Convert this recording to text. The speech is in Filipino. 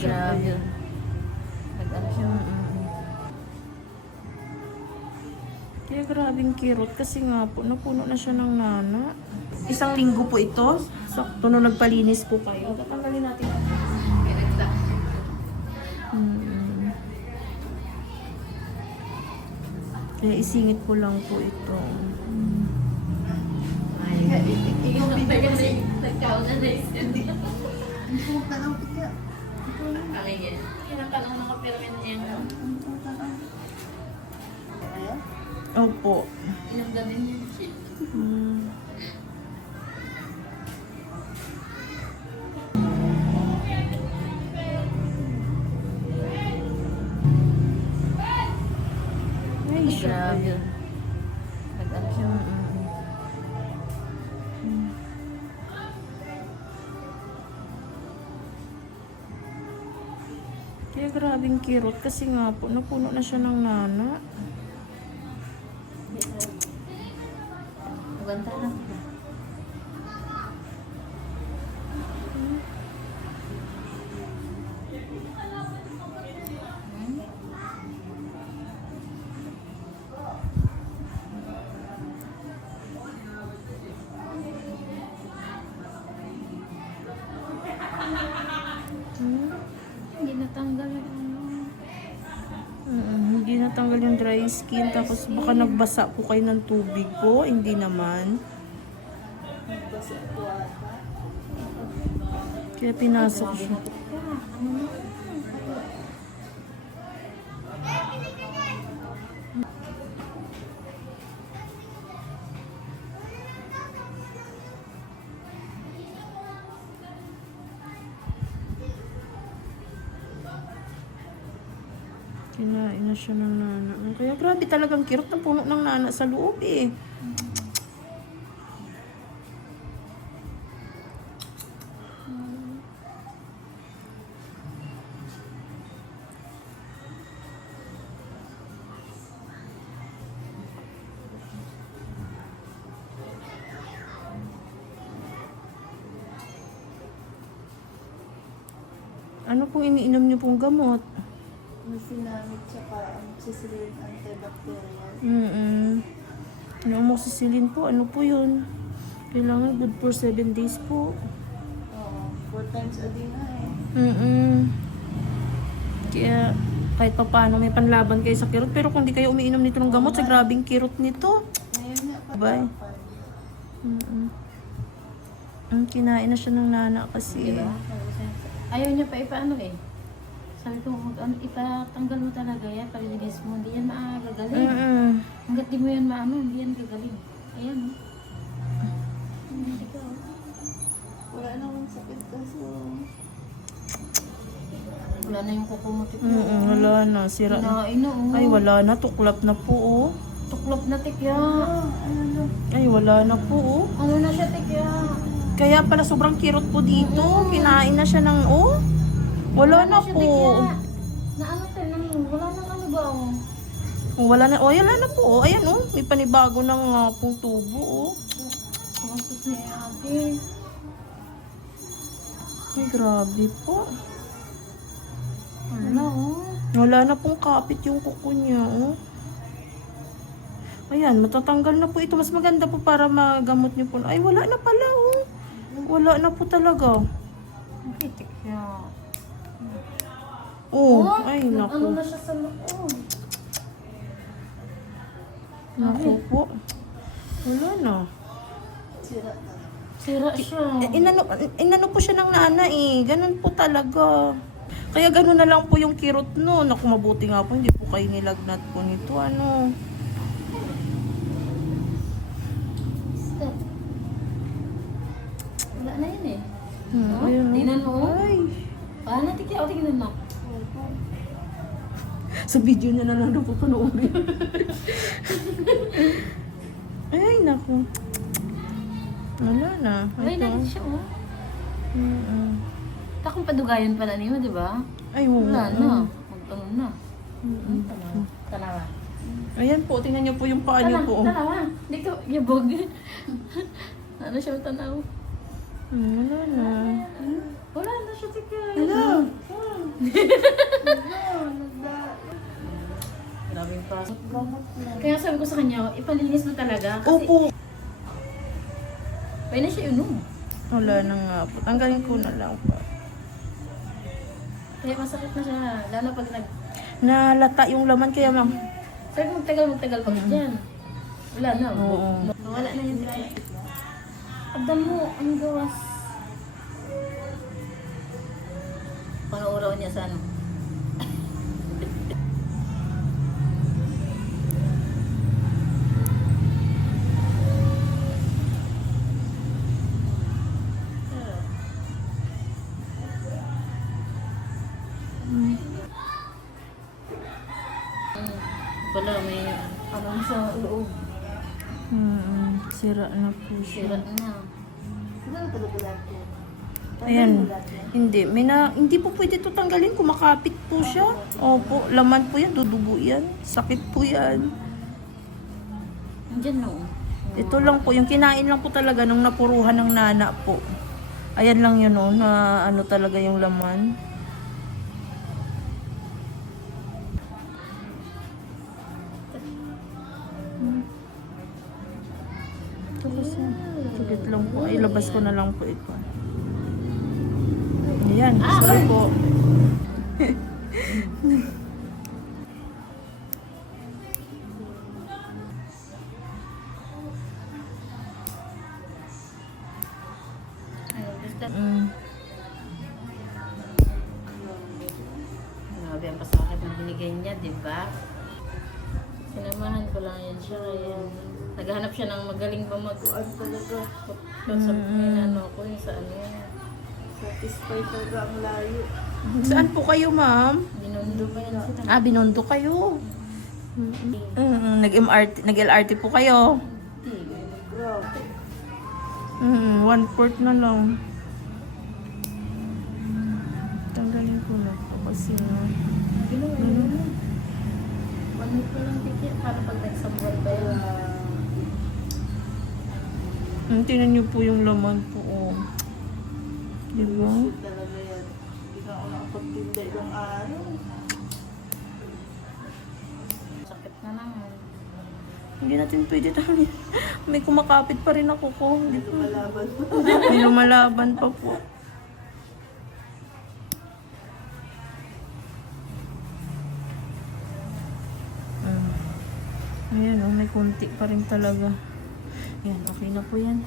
siya. Grabe. Nag-ano siya. Kaya grabing kirot kasi nga po, napuno na siya ng nana. Isang linggo po ito. Sakto nung nagpalinis po kayo. Tatanggalin natin. Kaya isingit ko lang po ito. Yung video kasi nagkauna na isip. Alingin. Kinatanong ng kapirmin niya. Opo. Ilang gabi niya siya. Ay, siya. Grabe. Nag-ano siya. Kaya grabing kirot kasi nga po, napuno na siya ng nana. Maganda na. Hindi natanggal ang ano. Hindi natanggal yung dry skin. Tapos baka nagbasa po kayo ng tubig po. Hindi naman. Kaya pinasok siya. Kinain na siya ng nana. Kaya grabe talagang kirot na puno ng nana sa loob eh. Ano pong iniinom niyo pong gamot? Sinamit tsaka amoxicillin antibacterial. Ano amoxicillin po? Ano po yun? Kailangan good for 7 days po. Oo, 4 times a day na eh. Kaya kahit pa paano may panlaban kayo sa kirot. Pero kung di kayo umiinom nito ng gamot, sa grabing kirot nito. Ngayon nga pa. Bye. Kinain na siya ng nana kasi. Diba? Ayaw niya pa ipaano eh. Sabi ko, ipatanggal mo talaga yan, palinis mo. Hindi yan magagaling. Hanggat di mo yan maano, hindi yan gagaling. Ayan. Ikaw. Wala namang sakit kaso. Wala na yung kukumutip. Wala na. Sira na. Kinain na oh. Ay, wala na. Tuklap na po oh. Tuklap na tikya. Ay, wala na po oh. Ano na siya tikya? Kaya pala sobrang kirot po dito. Kinain na siya ng oh. Wala na siya po. tikya. Na ano tayo, wala na ano ba oh. Wala na. Oh, wala na po oh. Ayan oh. May panibago ng pong tubo oh. Kumasus na yung ate. Ay, grabe po. Wala oh. Wala na pong kapit yung kuko niya oh. Ayan, matatanggal na po ito. Mas maganda po para magamot niyo po. Ay, wala na pala oh. Wala na po talaga. Ay, tikya. Oh, Oh, ay ano naku. na siya sa loob. Naku po. Wala na. Sira na. Sira siya. Inano po siya ng nana eh. Ganun po talaga. Kaya ganun na lang po yung kirot no. Naku, mabuti nga po. Hindi po kayo nilagnat po nito. Ano? Stop. Wala na yun eh. Oh, Ayun, oh. tingnan mo. Ay. Paano tikya? O, tingnan mo. Sa video niya na lang po panoorin. Ay, naku. Wala na. Wala Ito. na siya oh. Takong padugayan pala niyo, di ba? Ay, oo. Wala na. Magtanong na. Tanawa. Ayan po, tingnan niyo po yung paa niyo po. Tanawa. Dito, yabog. Ano siya tanaw? Wala na. Wala na siya tikya. Hello. Grabing pasok. Gamot na. Kaya sabi ko sa kanya, ipalinis mo talaga. Kasi Opo. pwede na siya inom. Wala na nga po. Tanggalin ko na lang po. Kaya masakit na siya. Lalo pag Nalata yung laman kaya ma'am. sabi ko magtagal pag dyan. Wala na. Oo. Wala na yung dry. Abdan mo, ang gawas. Panauraw niya sa ano. Wala, may ano sa loob. Sira na po Sira siya. na. Siguro talaga lahat yan. Ayan. Hindi po pwede ito tanggalin. Kumakapit po siya. Opo. Laman po yan. Dudugo yan. Sakit po yan. Andiyan no. Ito lang po. Yung kinain lang po talaga nung napuruhan ng nana po. Ayan lang yun o. Na ano talaga yung laman. Ito kasi. Saglit lang po. Ay, labas ko na lang po ito. Ayan. Sorry po. Ayun, basta. Grabe ang pasakit na binigay niya, di ba? Sinamahan ko lang yan siya. Ayan. Naghahanap siya ng magaling ba mag-uan talaga. Sa ano ko yung sa ano yan. Satisfied talaga ang layo. Saan po kayo, ma'am? Binundo pa yan sila. Ah, Binondo kayo. Nag-LRT po kayo. Grabe. 1/4 na lang. Tanggalin ko na po kasi na. Ano ko lang tikit para pag nagsabuan pa yun. Tingnan niyo po yung laman po. Oh. Di ba? Shit talaga yan. Hindi na ako nakapagtinda ilang araw. Sakit na naman. Hindi natin pwede tayo. May kumakapit pa rin ako ko. Hindi po. Malaban mo. May lumalaban pa po. Ayan, oh, may kunti pa rin talaga. Ayan, okay na po yan.